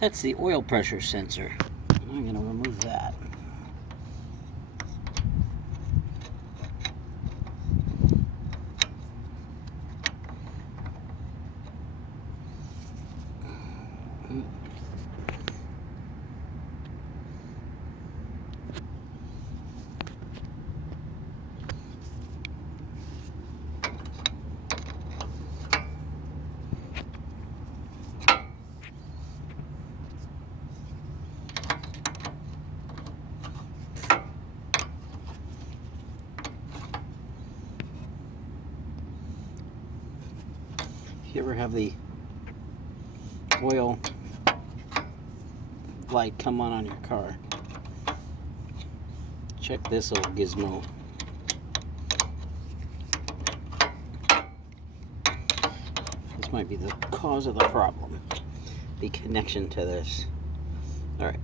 That's the oil pressure sensor. I'm going to remove that. If you ever have the oil light come on your car, check this little gizmo. This might be the cause of the problem, the connection to this. All right.